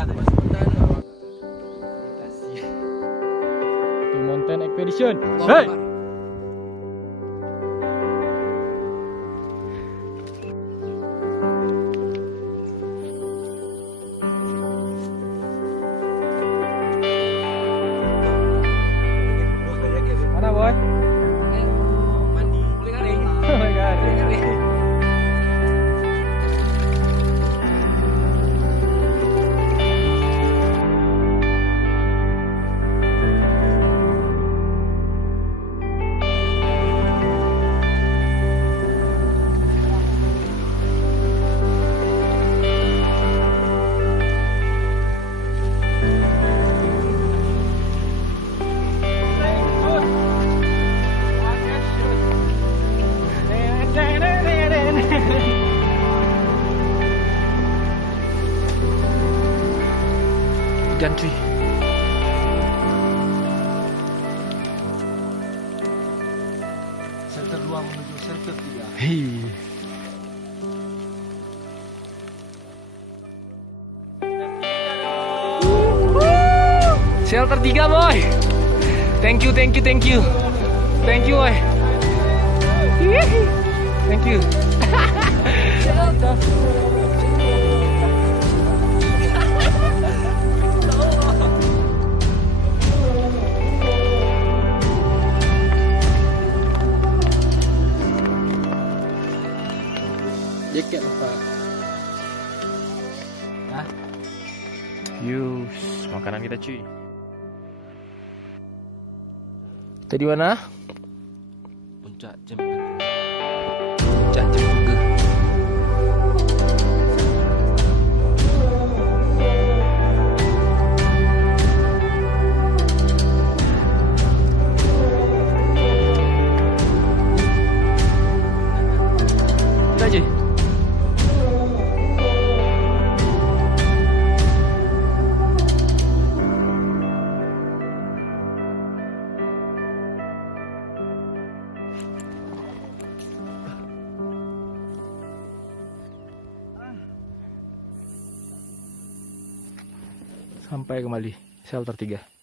To Mountain Expedition. Hey. Mana boy? Mandi, boleh garing. Oh my god. Boleh garing. Hujan cuy. Shelter 2 menuju shelter 3. Hei. Shelter 3 boy. Thank you, thank you, thank you. Thank you boy. Thank you. Jaket apa? Hah? Yus, makanan kita cuy. Tadi mana? Puncak Jember. Puncak Jember. Kita aja. Sampai kembali shelter 3.